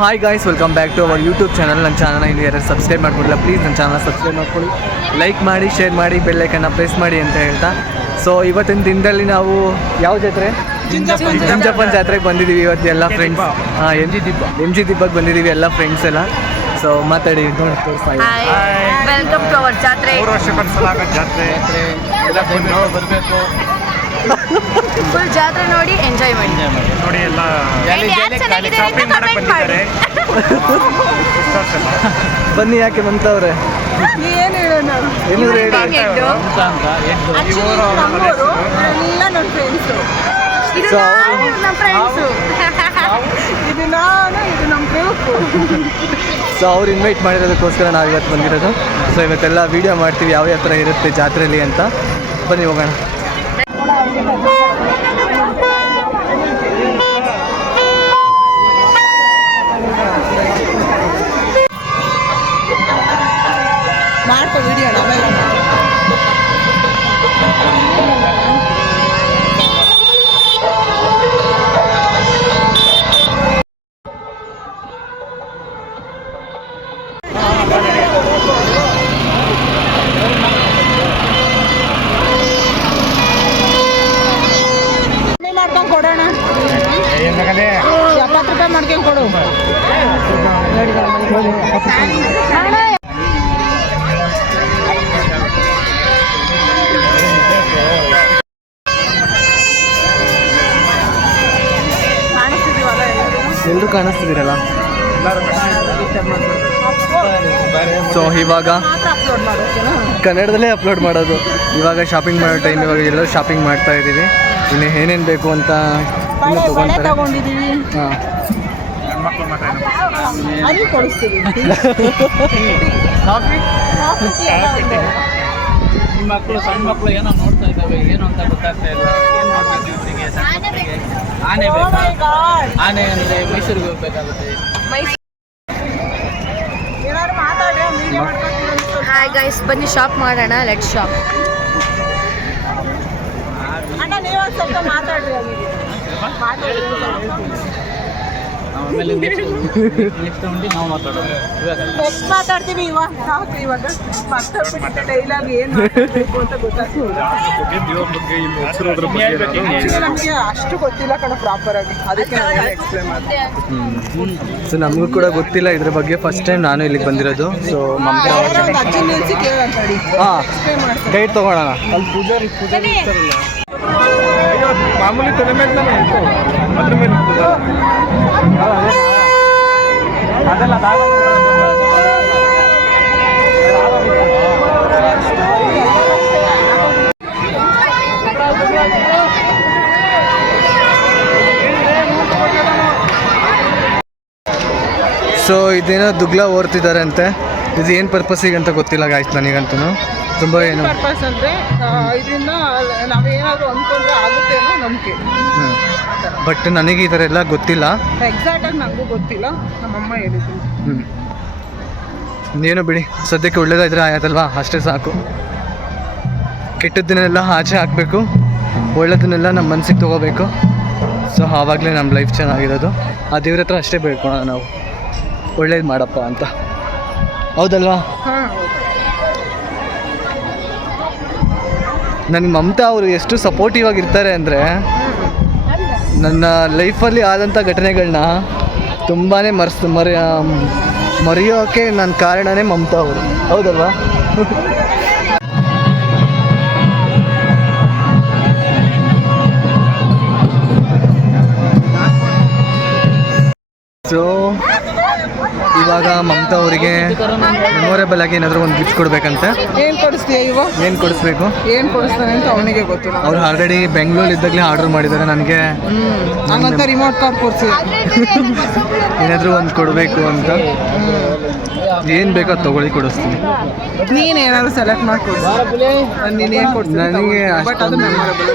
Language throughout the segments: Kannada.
Hi guys welcome back to our YouTube channel ನನ್ನ ಚಾನಲ್ನ ಇನ್ನು ಯಾರು ಸಬ್ಸ್ಕ್ರೈಬ್ ಮಾಡ್ಕೊಡಿಲ್ಲ ಪ್ಲೀಸ್ ನನ್ನ ಚಾನಲ್ ಸಬ್ಸ್ಕ್ರೈಬ್ ಮಾಡ್ಕೊಳ್ಳಿ. ಲೈಕ್ ಮಾಡಿ ಶೇರ್ ಮಾಡಿ ಬೆಲ್ಲೈಕನ್ನು ಪ್ರೆಸ್ ಮಾಡಿ ಅಂತ ಹೇಳ್ತಾ. ಸೊ ಇವತ್ತಿನ ದಿನದಲ್ಲಿ ನಾವು ಯಾವ ಜಾತ್ರೆ? ಚಿಂಚಪ್ಪನ ಜಾತ್ರೆಗೆ ಬಂದಿದ್ದೀವಿ ಇವತ್ತು ಎಲ್ಲ ಫ್ರೆಂಡ್ಸ್ ಹಾಂ ಎಂ ಜಿ ದಿಬ್ಬ ಎಂ ಜಿ ದಿಬ್ಬಕ್ಕೆ ಬಂದಿದ್ದೀವಿ ಎಲ್ಲ ಫ್ರೆಂಡ್ಸ್ ಎಲ್ಲ. ಸೊ ಮಾತಾಡಿ ನೋಡಿ ತೋರಿಸ್ತಾ ಹಾಯ್ ವೆಲ್ಕಮ್ ಟು ಅವರ್ ಜಾತ್ರೆ. ಮೂರು ವರ್ಷಕ್ಕೊಂದ್ಸಲ ಜಾತ್ರೆ. ಎಲ್ಲ ಬರಬೇಕು. ಫುಲ್ ಜಾತ್ರೆ ನೋಡಿ ಎಂಜಾಯ್ ಮಾಡಿ. ನೋಡಿ ಎಲ್ಲ ಶಾಪಿಂಗ್ ಮಾಡಕ್ ಬಂದಿದ್ದಾರೆ ಬನ್ನಿ ಯಾಕೆ ಬಂತವ್ರೆ ಏನು ಹೇಳೋಣ? ಏನಿದ್ರೆ ಹೇಳಿ. ಹೆಂಗೆದ್ದು? ಎಲ್ಲ ನನ್ನ ಫ್ರೆಂಡ್ಸು ಇದು So, ನಮ್ಮ ಫ್ರೆಂಡ್ಸು ಇದು ನಾನು ಇದು ನಮ್ಮ ಗ್ರೂಪು ಸೊ ಅವ್ರು ಇನ್ವೈಟ್ ಮಾಡಿರೋದಕ್ಕೋಸ್ಕರ ನಾವು ಇವತ್ತು ಬಂದಿರೋದು. ಸೊ ಇವತ್ತೆಲ್ಲ ವೀಡಿಯೋ ಮಾಡ್ತೀವಿ ಯಾವ ಯಾವ ಥರ ಇರುತ್ತೆ ಜಾತ್ರೆಯಲ್ಲಿ ಅಂತ. ಬನ್ನಿ ಹೋಗೋಣ. ಮಾಡ್ಕೊ ವಿಡಿಯೋ ಆಮೇಲೆ ಕಮ್ಮಿ ಎಲ್ಲರೂ? ಎಲ್ಲರೂ ಕಾಣಿಸ್ತಿದ್ದೀರಲ್ಲ? ಸೊ ಇವಾಗ ಕನ್ನಡದಲ್ಲೇ ಅಪ್ಲೋಡ್ ಮಾಡೋದು. ಇವಾಗ ಶಾಪಿಂಗ್ ಮಾಡೋ ಟೈಮ್ ಇವಾಗ ಎಲ್ಲರೂ ಶಾಪಿಂಗ್ ಮಾಡ್ತಾ ಇದ್ದೀವಿ. ಇನ್ನು ಏನೇನು ಬೇಕು ಅಂತ ಇನ್ನು ಬಳೆ ಹಾಂ. ಅಲ್ಲಿ ಕೊಡಿಸ್ತೀವಿ ಮಕ್ಕಳು ಸಣ್ಣ ಮಕ್ಕಳು ಏನೋ ನೋಡ್ತಾ ಇದ್ದಾವೆ ಏನು ಅಂತ ಗೊತ್ತಾಗ್ತಾ ಇಲ್ಲ. ಏನು ಮಾಡ್ಬೇಕು ಇವರಿಗೆ? ಆನೆ Oh ಬೇಕಾ. ಆನೆ ಅಂದರೆ ಮೈಸೂರಿಗೆ ಹೋಗ್ಬೇಕಾಗುತ್ತೆ. ಹಾಯ್ ಗೈಸ್ ಬನ್ನಿ ಶಾಪ್ ಮಾಡೋಣ ಲೆಟ್ ಶಾಪ್ ಅಣ್ಣ ನೀವು ಸ್ವಲ್ಪ ಮಾತಾಡ್ರಿ ಅಲ್ಲಿಗೆ ಮಾತಾಡ್ರಿ ಒಂದ್ ಸ್ವಲ್ಪ. ನಾವು ಆಮೇಲೆ ನೆಕ್ಸ್ಟ್ ನೆಕ್ಸ್ಟ್ ಉಂಟು ನಾವು ಮಾತಾಡೋದು. ಇವಾಗ. ನೆಕ್ಸ್ಟ್ ಮಾತಾಡ್ತೀವಿ ಇವಾಗ. ಸಾಕು ಇವಾಗ? ಮತ್ತೆ ಡೈಲಾಗ್ ಏನು ಮಾತಾಡ್ಬೇಕು ಅಂತ ಗೊತ್ತಾಗ್ತಿಲ್ಲ. Actually ನಮಗೆ ಅಷ್ಟು ಗೊತ್ತಿಲ್ಲ ಕಣ ಪ್ರಾಪರ್ ಆಗಿ. ಅದಕ್ಕೆ ನಾನು ಎಕ್ಸ್ಪ್ಲೇನ್ ಮಾಡ್ತೀನಿ ಸೊ ನಮಗೂ ಕೂಡ ಗೊತ್ತಿಲ್ಲ ಇದ್ರ ಬಗ್ಗೆ. ಫಸ್ಟ್ ಟೈಮ್ ನಾನು ಇಲ್ಲಿಗೆ ಬಂದಿರೋದು. ಸೊ ಮಮತಾ ಹಾಂ ಗೈಡ್ ತಗೋಣ ಅಲ್ಲಿ ಪೂಜಾರಿ ಪೂಜಾರಿ ಇರ್ತಾರಲ್ಲ. ಮಾಮೂಲಿ ತಲೆ ಮೇಲೆ ತಾನೆ ಇತ್ತು ಅದ್ರ ಮೇಲೆ. ಅದೆಲ್ಲ ಸೊ ಇದೇನೋ ದುಗ್ಲ ಓರ್ತಿದ್ದಾರೆ ಅಂತೆ ಇದು ಏನು ಪರ್ಪಸ್ಸಿಗೆ ಅಂತ ಗೊತ್ತಿಲ್ಲ ಗಾಯ್ತು ನನಗಂತೂ. ತುಂಬ ಏನು ಪರ್ಪಸ್ ಅಂದ್ರೆ ಇದರಿಂದ ನಾವೇನಾದ್ರು ಅಂದ್ಕೊಂಡ್ರೆ ಆಗುತ್ತೆ ಅನ್ನೋ ನಂಬಿಕೆ. ಬಟ್ ನನಗೆ ಈ ಥರ ಎಲ್ಲ ಗೊತ್ತಿಲ್ಲ. ಎಕ್ಸಾಕ್ಟ್ ಆಗಿ ನನಗೂ ಗೊತ್ತಿಲ್ಲ. ನಮ್ಮಮ್ಮ ಹೇಳಿದ್ರು. ಹ್ಞೂ ಏನು ಬಿಡಿ. ಸದ್ಯಕ್ಕೆ ಒಳ್ಳೇದಾದ್ರೆ ಆಯ್ತಲ್ವಾ? ಅಷ್ಟೇ ಸಾಕು. ಕೆಟ್ಟದ್ದನ್ನೆಲ್ಲ ಆಚೆ ಹಾಕಬೇಕು. ಒಳ್ಳೇದನ್ನೆಲ್ಲ ನಮ್ಮ ಮನಸ್ಸಿಗೆ ತೊಗೋಬೇಕು. ಸೊ ಆವಾಗಲೇ ನಮ್ಮ ಲೈಫ್ ಚೆನ್ನಾಗಿರೋದು. ಆ ದೇವ್ರ ಹತ್ರ ಅಷ್ಟೇ ಬೇಡ್ಕೊಳ್ಳೋಣ ನಾವು. ಒಳ್ಳೇದು ಮಾಡಪ್ಪ ಅಂತ. ಹೌದಲ್ವಾ? ನನಗೆ ಮಮತಾ ಅವರು ಎಷ್ಟು ಸಪೋರ್ಟಿವ್ ಆಗಿರ್ತಾರೆ ಅಂದರೆ ನನ್ನ ಲೈಫಲ್ಲಿ ಆದಂಥ ಘಟನೆಗಳನ್ನ ತುಂಬಾ ಮರ್ಸ್ ಮರೆಯ ಮರೆಯೋಕೆ ನನ್ನ ಕಾರಣನೇ ಮಮತಾ ಅವರು. ಹೌದಲ್ವಾ? ಸೊ ಇವಾಗ ಮಮತಾ ಅವರಿಗೆ ಮೆಮೊರೇಬಲ್ ಆಗಿ ಏನಾದರೂ ಒಂದು ಗಿಫ್ಟ್ ಕೊಡಬೇಕಂತೆ? ಏನು ಕೊಡಿಸ್ತೀಯ ಇವಾಗ ಏನು ಕೊಡಿಸ್ಬೇಕು? ಏನು ಕೊಡಿಸ್ತಾನೆ ಅಂತ ಅವನಿಗೆ ಗೊತ್ತು ಅವ್ರು ಆಲ್ರೆಡಿ ಬೆಂಗಳೂರು ಇದ್ದಾಗಲೇ ಆರ್ಡರ್ ಮಾಡಿದ್ದಾರೆ ನನಗೆ. ಹಂಗಂತ ರಿಮೋಟ್ ಕಾರ್ ಕೊಡ್ಸಿ. ಏನಾದರೂ ಒಂದು ಕೊಡಬೇಕು ಅಂತ. ಏನು ಬೇಕೋ ತಗೊಳ್ಳಿ ಕೊಡಿಸ್ತೀನಿ. ನೀನು ಏನಾದ್ರು ಸೆಲೆಕ್ಟ್ ಮಾಡ್ಕೊಡ್ತೀನಿ ನೀನು ಏನು ಕೊಡ್ತೀನಿ ನನಗೆ ಬಟ್ ಅದು ಮೆಮೊರಬಲ್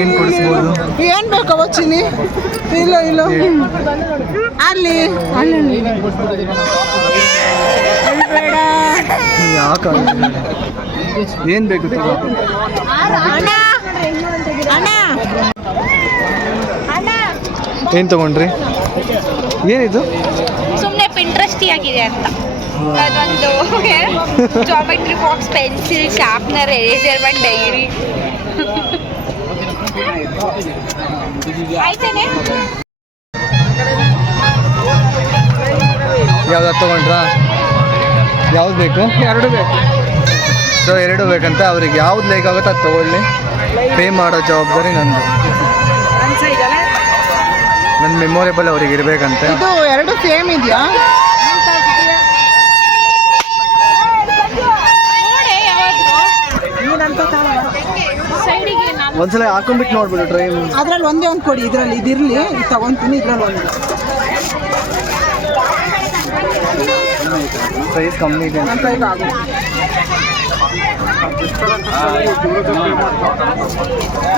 ಏನು ಕೊಡಿಸ್ಬೋದು? ಏನು ಬೇಕೋ ಬಚ್ಚಿನಿ ಇಲ್ಲ ಇಲ್ಲ. ಅಲ್ಲಿ ಅಲ್ಲಿ. ಯಾಕೆ ಏನು ಬೇಕು ತಗೋ? ಅಣ್ಣ. ಏನು ತಗೊಂಡ್ರಿ? ಏನಿದು? ಆಗಿದೆ ಅಂತ. ಅದೊಂದು geometry box pencil sharpener eraser ಒಂದು ಡೈರಿ ಆಯ್ತೇನೆ. ಯಾವ್ದು ತೊಗೊಂಡ್ರಾ? ಯಾವ್ದು ಬೇಕು? ಎರಡು ಬೇಕು. ಸೊ ಎರಡು ಬೇಕಂತ ಅವ್ರಿಗೆ ಯಾವ್ದು ಲೈಕ್ ಆಗುತ್ತೋ ಅದು ತಗೊಳ್ಳಿ. ಪೇ ಮಾಡೋ ಜವಾಬ್ದಾರಿ ನಂದು. ನನ್ನ ಮೆಮೊರೇಬಲ್ ಅವ್ರಿಗೆ ಇರಬೇಕಂತೆ. ಇದು ಎರಡು ಸೇಮ್ ಇದೆಯಾ? ಒಂದ್ಸಲ ಹಾಕೊಂಡ್ಬಿಟ್ಟು ನೋಡ್ಬಿಡು ಟ್ರೈನ್ ಅದ್ರಲ್ಲಿ ಒಂದೇ ಒಂದು ಕೊಡಿ ಇದ್ರಲ್ಲಿ ಇದಿರಲಿ ಇದು ತಗೊಂತೀನಿ ಇದ್ರಲ್ಲಿ ಒಂದು. ಪ್ರೈಸ್ ಕಮ್ಮಿ ಇದೆ. ಅಂತ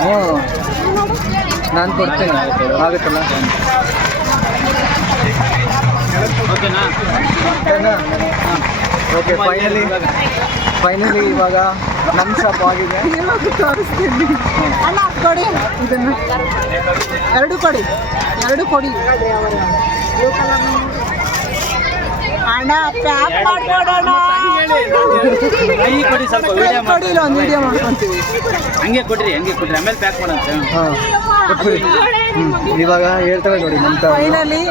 ಹ್ಞೂ ನಾನು ಕೊಡ್ತೇನೆ. ಆಗುತ್ತಲ್ಲ? ಓಕೆ ಫೈನಲಿ ಫೈನಲಿ ಇವಾಗ ನಮ್ಮ ಶಾಪ್ ಆಗಿದೆ. ತೋರಿಸ್ತೀನಿ ಅಣ್ಣ ಕೊಡಿ ಇದನ್ನು ಎರಡು ಕೊಡಿ. ಎರಡು ಕೊಡಿ. ಅಣ್ಣ ಪ್ಯಾಕ್ ಮಾಡ್ಕೊಡೋಣ. ಕೊಡಿ ಸ್ವಲ್ಪ ವಿಡಿಯೋ ಕೊಡಿ ಇಲ್ಲ ಒಂದು ವಿಡಿಯೋ ಮಾಡ್ಕೊಂತೀವಿ ಹಂಗೆ ಕೊಡ್ರಿ ಹಂಗೆ ಕೊಡ್ರಿ. ಆಮೇಲೆ ಪ್ಯಾಕ್ ಮಾಡೋಣ. ಹಾಂ. ಇವಾಗ ಹೇಳ್ತಾರೆ ನೋಡಿ ನಮ್ಮ ಫೈನಲಿ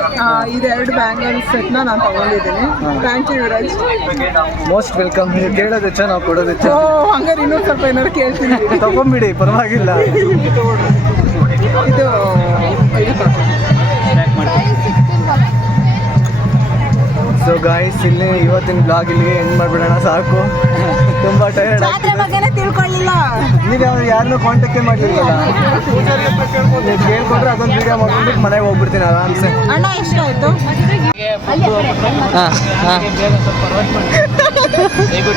ಇದೆರಡು ಬ್ಯಾಂಗಲ್ಸ್ ಸೆಟ್ನ ನಾನು ತಗೊಂಡಿದ್ದೀನಿ. Thank you Yuvraj most welcome ನೀವು ಕೇಳೋದು ಹೆಚ್ಚ ನಾವು ಕೊಡೋದು ಹೆಚ್ಚ ಓ ಹಂಗಾರೆ ಇನ್ನೂ ಸ್ವಲ್ಪ ಏನಾದ್ರು ಕೇಳ್ತೀನಿ. ತಗೊಂಬಿಡಿ ಪರವಾಗಿಲ್ಲ. ಇದು ಇದು ಸೊ ಗಾಯ್ಸ್ ಇಲ್ಲಿ ಇವತ್ತಿನ ಬ್ಲಾಗ್ ಇಲ್ಲಿಗೆ ಎಂಡ್ ಮಾಡಿಬಿಡೋಣ ಸಾಕು. ತುಂಬ ಟೈರ್ಡ್ ಜಾತ್ರೆ ಬಗ್ಗೆನೇ ತಿಳ್ಕೊಳ್ಳಿಲ್ಲ. ನೀವು ಯಾರನ್ನೂ ಕಾಂಟ್ಯಾಕ್ಟೇ ಮಾಡಲಿಲ್ಲಲ್ಲ ನೀವು ಕೇಳ್ಕೊಂಡ್ರೆ ಅದೊಂದು ವಿಡಿಯೋ ಮಾಡ್ಕೊಂಡು ಮನೆಗೆ ಹೋಗ್ಬಿಡ್ತೀನಿ ಆರಾಮ್ಸೆ ಅಣ್ಣ ಎಷ್ಟಾಯ್ತು? ಆಯ್ತು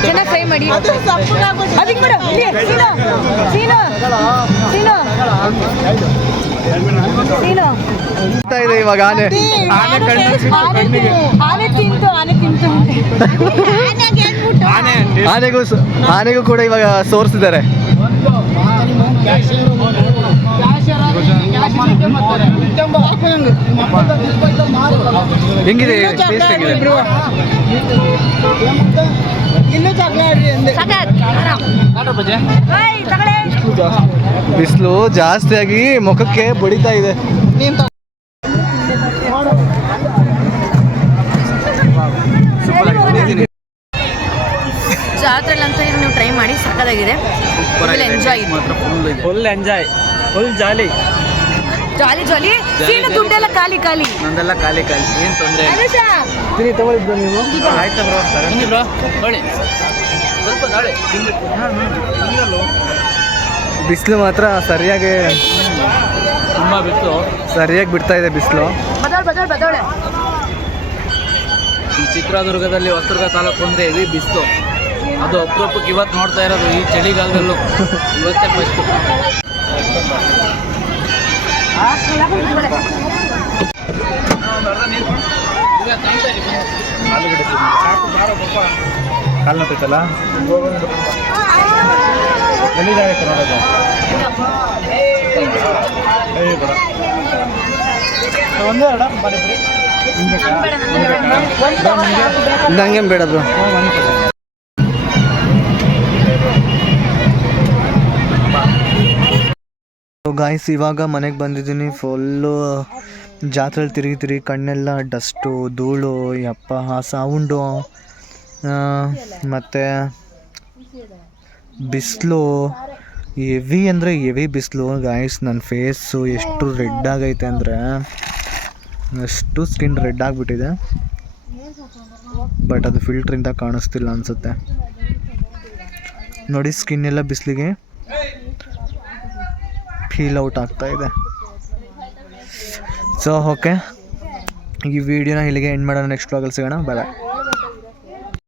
ಚೆನ್ನಾಗಿ ಫ್ರೈ ಮಾಡಿ. ಅದಕ್ಕೆ ಸೀನು. ಸೀನು. ಸೀನು. ಸೀನು. ಇದೆ ಇವಾಗ ಆನೆ. ಆನೆ ತಿಂತು ಆನೆ ತಿಂತು ಆನೆಗೂ ಆನೆಗೂ ಕೂಡ ಇವಾಗ ಸೋರ್ಸಿದ್ದಾರೆ. ಹೆಂಗಿದೆ ಬಿಸಿಲು ಜಾಸ್ತಿಯಾಗಿ ಮುಖಕ್ಕೆ ಬಡಿತಾ ಇದೆ. ನೀನ್ ಅಂತ ನೀವು ಟ್ರೈ ಮಾಡಿ ಸಕ್ಕದಾಗಿದೆ ಫುಲ್ ಎಂಜಾಯ್ ಮಾತ್ರ full full enjoy full jolly jolly jolly scene ದುಡ್ಡೆಲ್ಲ ಖಾಲಿ ಖಾಲಿ. ನಂದೆಲ್ಲ ಖಾಲಿ ಖಾಲಿ. ಏನು ತೊಂದರೆ ಇಲ್ಲ. ತಿನ್ನಿ ತಗೊಳಿದ್ದು ನೀವು. ಆಯ್ತು ಬ್ರೋ? ಬನ್ನಿ ಬ್ರೋ. ನೋಡಿ ಸ್ವಲ್ಪ ನಾಳೆ ಬಿಸಿಲು ಮಾತ್ರ ಸರಿಯಾಗಿ ತುಂಬ ಬಿಸಿಲು. ಸರಿಯಾಗಿ ಬಿಡ್ತಾ ಇದೆ ಬಿಸಿಲು. ಬದಳ ಬದಳ ಬದೋಳೆ ಚಿತ್ರದುರ್ಗದಲ್ಲಿ ಹೊಸದುರ್ಗ ತಾಲೂಕು ಒಂದೇ ಹೆವಿ ಬಿಸಿಲು. ಅದು ಅಪರೂಪಕ್ಕೆ ಇವತ್ತು ನೋಡ್ತಾ ಇರೋದು ಈ ಚಳಿಗಾಲದಲ್ಲೂ. ಇವತ್ತೇ ಫಸ್ಟ್ ಕಾಲು ಎಲ್ಲಿದಾಗೈತೆ ನೋಡೋದು ಬೇಡ. ಒಂದೇ ಎರಡ ಬರೀ ನಂಗೇನು ಬೇಡ. ಗಾಯ್ಸ್ ಇವಾಗ ಮನೆಗೆ ಬಂದಿದ್ದೀನಿ. ಫುಲ್ಲು ಜಾತ್ರೆಲಿ ತಿರುಗಿ ಕಣ್ಣೆಲ್ಲ ಡಸ್ಟು, ಧೂಳು, ಯಪ್ಪ, ಆ ಸೌಂಡು ಮತ್ತು ಬಿಸಿಲು. ಎವಿ ಅಂದರೆ ಎವಿ ಬಿಸಿಲು ಗಾಯ್ಸ್ ನನ್ನ ಫೇಸು ಎಷ್ಟು ರೆಡ್ ಆಗೈತೆ ಅಂದರೆ ಎಷ್ಟು ಸ್ಕಿನ್ ರೆಡ್ ಆಗಿಬಿಟ್ಟಿದೆ. ಬಟ್ ಅದು ಫಿಲ್ಟ್ರಿಂದ ಕಾಣಿಸ್ತಿಲ್ಲ ಅನಿಸುತ್ತೆ. ನೋಡಿ ಸ್ಕಿನ್ ಎಲ್ಲ ಬಿಸಿಲಿಗೆ. ಫೀಲ್ ಔಟ್ ಆಗ್ತಾ ಇದೆ. ಸೊ ಓಕೆ ಈ ವಿಡಿಯೋನ ಇಲ್ಲಿಗೆ ಎಂಡ್ ಮಾಡೋಣ. ನೆಕ್ಸ್ಟ್ ವ್ಲಾಗಲ್ಲಿ ಸಿಗೋಣ. ಬಾಯ್